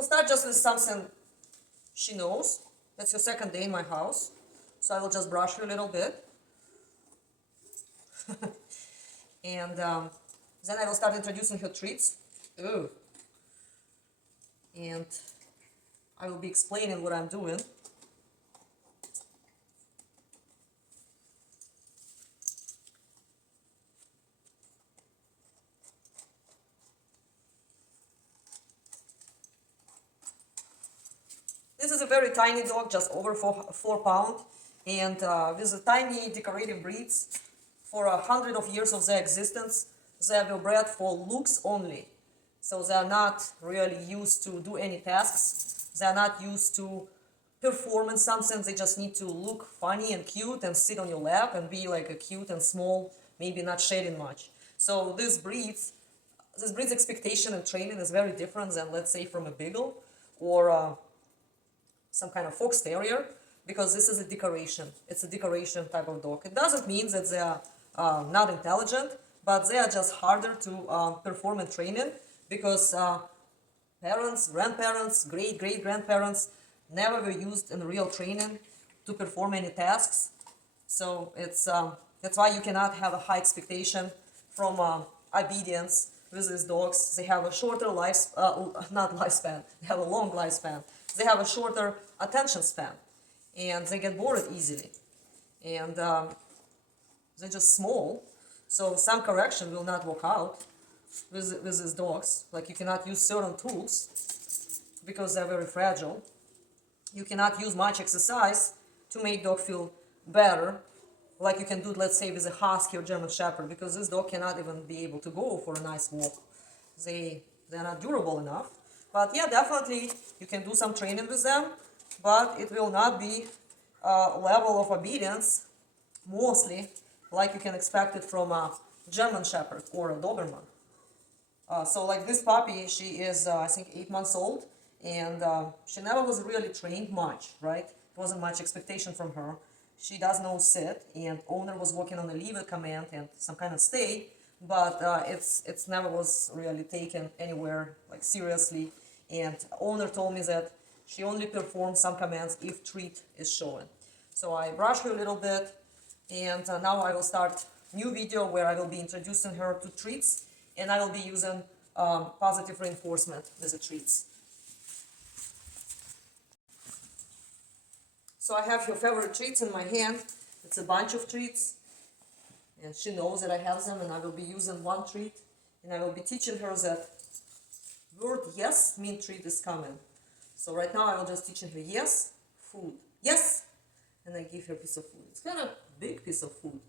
will start just with something she knows. That's your second day in my house. So I will just brush you a little bit. And then I will start introducing her treats. Ooh. And I will be explaining what I'm doing. This is a very tiny dog, just over 4 pounds, and with the tiny decorative breeds, for 100 of years of their existence, they were bred for looks only. So they are not really used to do any tasks. They are not used to perform in something. They just need to look funny and cute and sit on your lap and be like a cute and small, maybe not shedding much. So this breed's expectation and training is very different than, let's say, from a beagle or some kind of fox terrier, because this is a decoration. It's a decoration type of dog. It doesn't mean that they are not intelligent, but they are just harder to perform in training because parents, grandparents, great-great-grandparents never were used in real training to perform any tasks. So it's that's why you cannot have a high expectation from obedience with these dogs. They have a shorter not lifespan, they have a long lifespan. They have a shorter attention span, and they get bored easily. And they're just small, so some correction will not work out with these dogs. Like, you cannot use certain tools because they're very fragile. You cannot use much exercise to make dog feel better, like you can do, let's say, with a husky or German shepherd, because this dog cannot even be able to go for a nice walk. They're not durable enough. But yeah, definitely you can do some training with them, but it will not be a level of obedience, mostly like you can expect it from a German shepherd or a Doberman. So like this puppy, she is, I think, 8 months old, and she never was really trained much, right? There wasn't much expectation from her. She does know sit, and owner was working on a leave command and some kind of stay, but it's never was really taken anywhere like seriously. And owner told me that she only performs some commands if treat is shown. So I brush her a little bit, and now I will start new video where I will be introducing her to treats, and I will be using positive reinforcement with the treats. So I have her favorite treats in my hand. It's a bunch of treats, and she knows that I have them, and I will be using one treat, and I will be teaching her that word yes means treat is coming. So right now I will just teach her yes, food, yes, and I give her a piece of food. It's kind of big piece of food,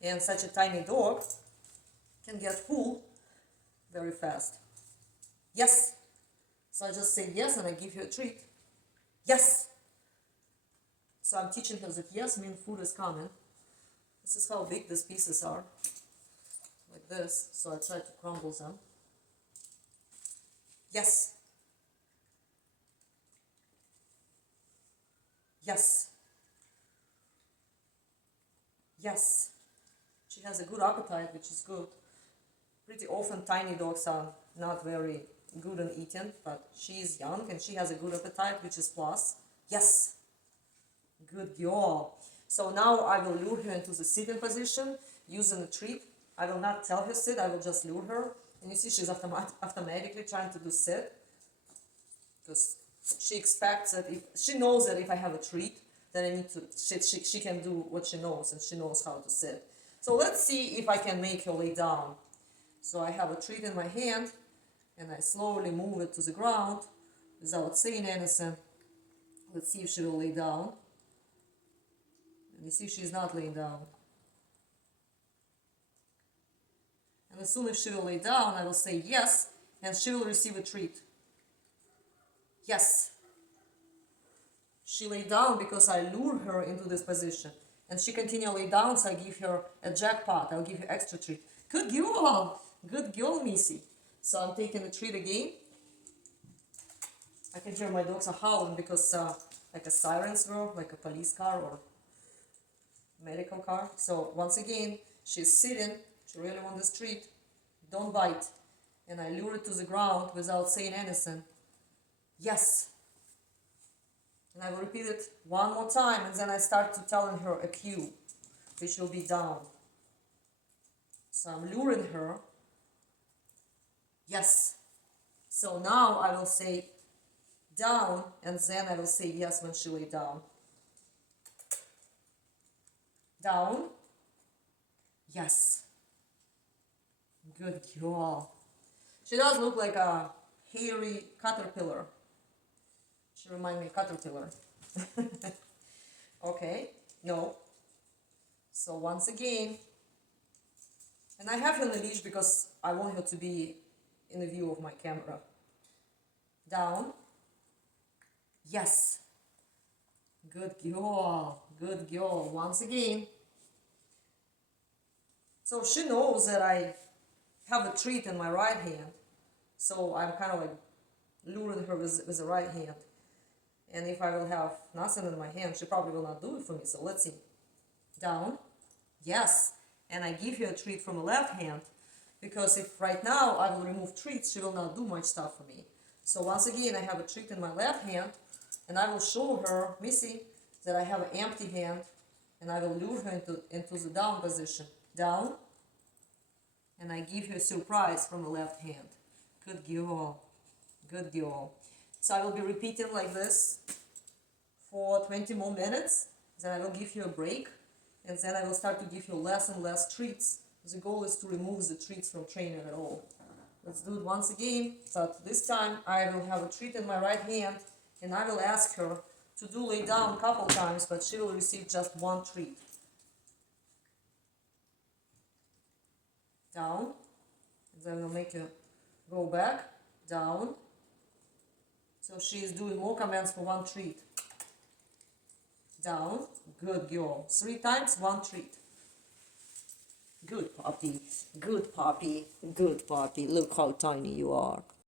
and such a tiny dog can get full very fast. Yes. So I just say yes and I give her a treat. Yes. So I'm teaching her that yes means food is coming. This is how big these pieces are. Like this. So I try to crumble them. Yes. Yes. Yes. She has a good appetite, which is good. Pretty often tiny dogs are not very good in eating, but she is young and she has a good appetite, which is plus. Yes. Good girl. So now I will lure her into the sitting position using a treat. I will not tell her sit, I will just lure her. And you see she's automatically trying to do sit, because she expects that if she knows that if I have a treat, then I need to, she can do what she knows, and she knows how to sit. So let's see if I can make her lay down. So I have a treat in my hand, and I slowly move it to the ground without saying anything. Let's see if she will lay down. And you see she's not laying down. And as soon as she will lay down, I will say yes, and she will receive a treat. Yes. She lay down because I lure her into this position. And she continually lay down, so I give her a jackpot. I'll give her extra treat. Good girl! Good girl, Missy. So I'm taking the treat again. I can hear my dogs are howling because like a sirens go, like a police car or medical car. So once again, she's sitting. She really wants this treat. Don't bite. And I lure it to the ground without saying anything. Yes. And I will repeat it one more time, and then I start to telling her a cue, which will be down. So I'm luring her. Yes. So now I will say down, and then I will say yes when she lay down. Down. Yes. Good girl. She does look like a hairy caterpillar. She reminds me of caterpillar. Okay. No. So once again, and I have her on the leash because I want her to be in the view of my camera. Down. Yes. Good girl. Good girl. Once again. So she knows that I have a treat in my right hand. So I'm kind of like luring her with the right hand. And if I will have nothing in my hand, she probably will not do it for me. So let's see. Down. Yes. And I give her a treat from the left hand, because if right now I will remove treats, she will not do much stuff for me. So once again, I have a treat in my left hand, and I will show her, Missy, that I have an empty hand, and I will lure her into the down position. Down. And I give her a surprise from the left hand. Good girl. Good girl. So I will be repeating like this for 20 more minutes. Then I will give you a break. And then I will start to give you less and less treats. The goal is to remove the treats from training at all. Let's do it once again. But this time I will have a treat in my right hand. And I will ask her to do lay down a couple times, but she will receive just one treat. Down. And then we'll make her go back. Down. So she is doing more commands for one treat. Down. Good girl. 3 times, 1 treat. Good puppy. Good puppy. Good puppy. Look how tiny you are.